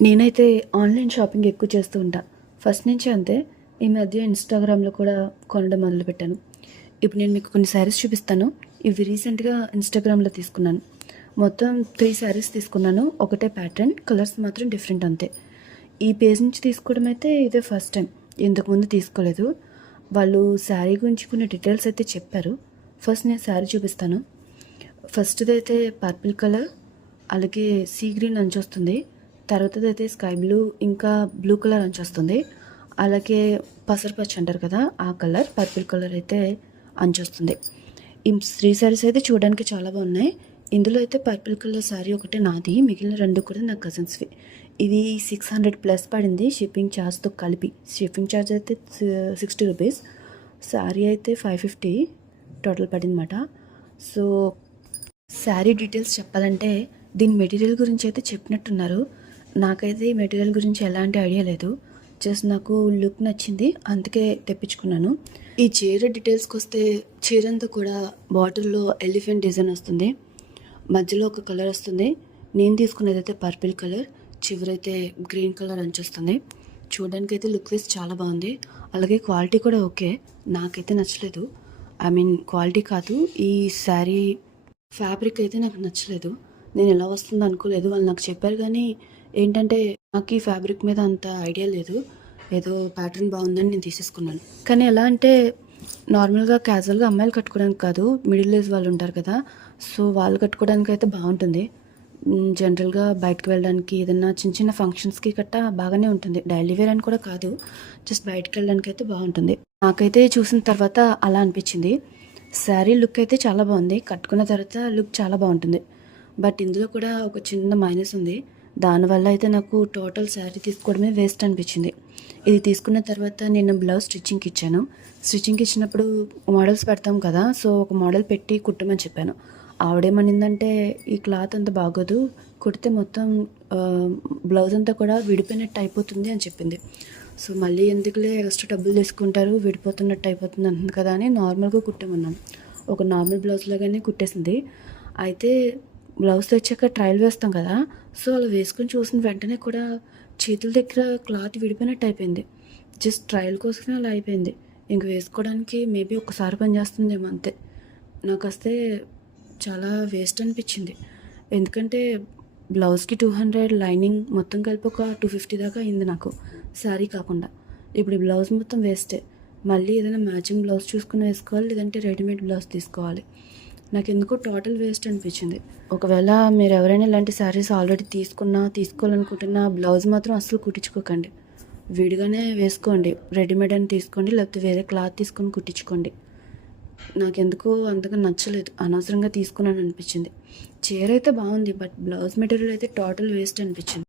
నేనైతే online shopping ఎక్కువ చేస్తూ ఉంటా. ఫస్ట్ నుంచి అంతే. ఈ మధ్య ఇన్‌స్టాగ్రామ్‌లో కూడా కొనడం మొదలుపెట్టాను. ఇప్పుడు నేను మీకు కొన్ని శారీస్ చూపిస్తాను. ఇవి రీసెంట్‌గా ఇన్‌స్టాగ్రామ్‌లో తీసుకున్నాను. మొత్తం 3 శారీస్ తీసుకున్నాను. ఒకటే ప్యాటర్న్. కలర్స్ మాత్రం డిఫరెంట్ అంతే. ఈ పేజ్ నుంచి తీసుకోవడం అయితే ఇదే ఫస్ట్ టైం. ఇంతకుముందు తీసుకోలేదు. వాళ్ళు శారీ గురించి కొన్ని డీటెయిల్స్ అయితే చెప్పారు. ఫస్ట్ నేను శారీ చూపిస్తాను. ఫస్ట్‌దైతే పర్పుల్ కలర్, అలాగే సీ గ్రీన్ అంచొస్తుంది. తర్వాతదైతే స్కై బ్లూ ఇంకా బ్లూ కలర్ అంచొస్తుంది. అలాగే పసరపచ్చ అంటారు కదా! ఆ కలర్ పర్పుల్ కలర్ అయితే అంచొస్తుంది. ఈ 3 సారీస్ అయితే చూడడానికి చాలా బాగున్నాయి. ఇందులో అయితే పర్పుల్ కలర్ సారీ ఒకటే నాది. మిగిలిన 2 కూడా నా కజిన్స్‌వి. ఇది 600 ప్లస్ పడింది షిప్పింగ్ ఛార్జ్‌తో కలిపి. షిప్పింగ్ ఛార్జ్ అయితే 60 రూపీస్. సారీ అయితే 550 టోటల్ పడిందన్నమాట. సో శారీ డీటెయిల్స్ చెప్పాలంటే దీని మెటీరియల్ గురించి అయితే చెప్పినట్టున్నారు. నాకైతే ఈ మెటీరియల్ గురించి ఎలాంటి ఐడియా లేదు. జస్ట్ నాకు లుక్ నచ్చింది, అందుకే తెప్పించుకున్నాను. ఈ చీర డీటెయిల్స్కి వస్తే చీరంతా కూడా బాటిల్లో ఎలిఫెంట్ డిజైన్ వస్తుంది. మధ్యలో ఒక కలర్ వస్తుంది. నేను తీసుకున్నది అయితే పర్పుల్ కలర్, చివరైతే గ్రీన్ కలర్ అంచొస్తుంది. చూడడానికి అయితే లుక్ వైజ్ చాలా బాగుంది. అలాగే క్వాలిటీ కూడా ఓకే. నాకైతే నచ్చలేదు. ఐ మీన్ క్వాలిటీ కాదు, ఈ శారీ ఫ్యాబ్రిక్ అయితే నాకు నచ్చలేదు. నేను ఎలా వస్తుందో అనుకోలేదు. వాళ్ళు నాకు చెప్పారు కానీ ఏంటంటే నాకు ఈ ఫ్యాబ్రిక్ మీద అంత ఐడియా లేదు. ఏదో ప్యాటర్న్ బాగుందని నేను తీసేసుకున్నాను. కానీ ఎలా అంటే నార్మల్గా క్యాజువల్గా అమ్మాయిలు కట్టుకోవడానికి కాదు, మిడిల్ ఏజ్ వాళ్ళు ఉంటారు కదా, సో వాళ్ళు కట్టుకోవడానికి అయితే బాగుంటుంది. జనరల్గా బయటకు వెళ్ళడానికి ఏదైనా చిన్న చిన్న ఫంక్షన్స్కి గట్టా బాగానే ఉంటుంది. డైలీ వేర్ అని కూడా కాదు, జస్ట్ బయటకు వెళ్ళడానికి అయితే బాగుంటుంది. నాకైతే చూసిన తర్వాత అలా అనిపించింది. శారీ లుక్ అయితే చాలా బాగుంది. కట్టుకున్న తర్వాత లుక్ చాలా బాగుంటుంది. బట్ ఇందులో కూడా ఒక చిన్న మైనస్ ఉంది. దానివల్ల అయితే నాకు టోటల్ శారీ తీసుకోవడమే వేస్ట్ అనిపించింది. ఇది తీసుకున్న తర్వాత నేను బ్లౌజ్ స్టిచ్చింగ్కి ఇచ్చాను. స్టిచ్చింగ్కి ఇచ్చినప్పుడు మోడల్స్ పెడతాం కదా, సో ఒక మోడల్ పెట్టి కుట్టమని చెప్పాను. ఆవిడేమనిందంటే ఈ క్లాత్ అంత బాగోదు, కుడితే మొత్తం బ్లౌజ్ అంతా కూడా విడిపోయినట్టు అయిపోతుంది అని చెప్పింది. సో మళ్ళీ ఎందుకులే ఎక్స్ట్రా డబ్బులు తీసుకుంటారు, విడిపోతున్నట్టు అయిపోతుంది అంటుంది కదా అని నార్మల్గా కుట్టమన్నాను. ఒక నార్మల్ బ్లౌజ్ లాగానే కుట్టేసింది. అయితే బ్లౌజ్ తెచ్చాక ట్రయల్ వేస్తాం కదా, సో అలా వేసుకొని చూసిన వెంటనే కూడా చేతుల దగ్గర క్లాత్ విడిపోయినట్టు అయిపోయింది. జస్ట్ ట్రయల్ కోసమే అలా అయిపోయింది. ఇంక వేసుకోవడానికి మేబీ ఒకసారి పని చేస్తుందేమో అంతే. నాకు వస్తే చాలా వేస్ట్ అనిపించింది. ఎందుకంటే బ్లౌజ్కి 200, లైనింగ్ మొత్తం కలిపి ఒక 250 దాకా అయింది నాకు, శారీ కాకుండా. ఇప్పుడు ఈ బ్లౌజ్ మొత్తం వేస్టే. మళ్ళీ ఏదైనా మ్యాచింగ్ బ్లౌజ్ చూసుకుని వేసుకోవాలి, లేదంటే రెడీమేడ్ బ్లౌజ్ తీసుకోవాలి. నాకు ఎందుకో టోటల్ వేస్ట్ అనిపించింది. ఒకవేళ మీరు ఎవరైనా ఇలాంటి శారీస్ ఆల్రెడీ తీసుకోవాలనుకుంటున్నా బ్లౌజ్ మాత్రం అస్సలు కుట్టించుకోకండి. విడిగానే వేసుకోండి. రెడీమేడ్ అని తీసుకోండి, లేకపోతే వేరే క్లాత్ తీసుకొని కుట్టించుకోండి. నాకెందుకో అంతగా నచ్చలేదు, అనవసరంగా తీసుకున్నాను అనిపించింది. చీర అయితే బాగుంది, బట్ బ్లౌజ్ మెటీరియల్ అయితే టోటల్ వేస్ట్ అనిపించింది.